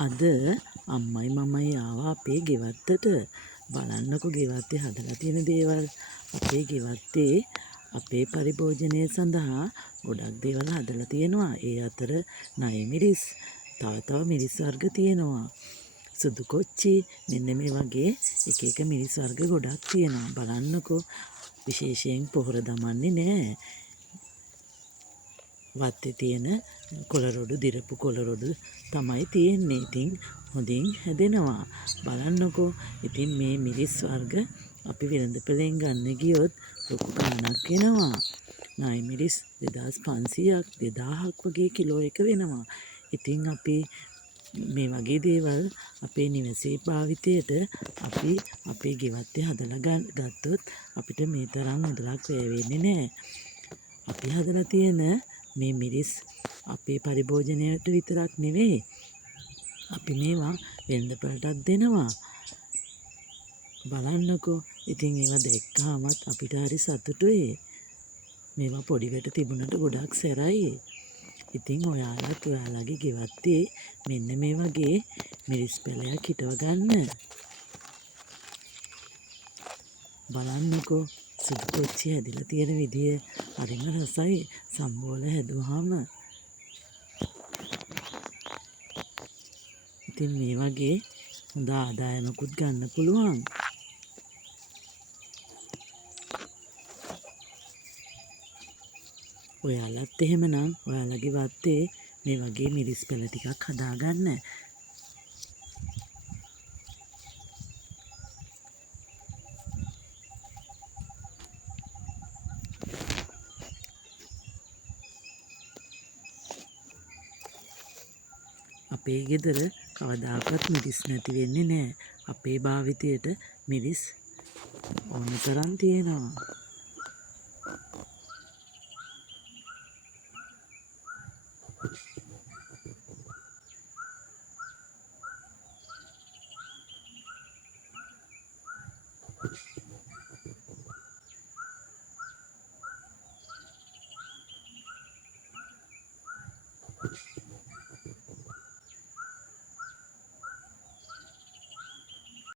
අද අම්මයි මමයි ආවා අපේ ගෙවත්තට. බලන්නකෝ ගෙවත්තේ හදලා තියෙන දේවල්. අපේ ගෙවත්තේ අපේ පරිභෝජනය සඳහා ගොඩක් දේවල් හදලා තියෙනවා. ඒ අතර නයි මිරිස්, තව මිරිස් වර්ග තියෙනවා. සුදු කොච්චි, මෙන්න මේ වගේ එක එක මිරිස් වර්ග ගොඩක් තියෙනවා. බලන්නකෝ විශේෂයෙන් පොහොර දමන්නේ නැහැ. වත්තේ තියෙන කොලරොඩු දිරපු කොලරොඩු තමයි තියෙන්නේ. ඉතින් හොඳින් හැදෙනවා. බලන්නකෝ. ඉතින් මේ මිරිස් වර්ග අපි වෙළඳපොලෙන් ගන්න ගියොත් ලොකු ගාණක් වෙනවා. නයි මිරිස් 2500ක් 2000ක් වගේ කිලෝ එක වෙනවා. ඉතින් අපි මේ වගේ දේවල් අපේ නිවසේ භාවිතයට අපි අපේ ගෙවත්තේ හදලා ගත්තොත් අපිට මේ තරම් මුදලක් වැය වෙන්නේ නැහැ. අපි හදලා තියෙන මේ මිරිස් අපේ පරිභෝජනයට විතරක් නෙවෙයි අපි මේවා වෙළඳපළටත් දෙනවා. බලන්නකෝ. ඉතින් ඒවා දැක්කහමත් අපිට හරි සතුටුයි. මේවා පොඩිවට තිබුණට ගොඩක් සැරයි. ඉතින් ඔයාලත් ඔයාලගේ ගෙවත්තේ මෙන්න මේ වගේ මිරිස් පැලයක් හිටව ගන්න. බලන්නකෝ සුදු කොච්චි හැදිලා තියෙන විදිය හරිම රසයි. සම්බෝල හැදුවාම ඉතින් මේ වගේ හොඳ ආදායමකුත් ගන්න පුළුවන්. ඔයාලත් එහෙමනම් ඔයාලගේ වත්තේ මේ වගේ මිරිස් පැල ටිකක් හදාගන්න. අපේ ගෙදර කවදාකවත් මිරිස් නැති වෙන්නේ නැහැ. අපේ භාවිතයට මිරිස් ඕන තරම් තියෙනවා.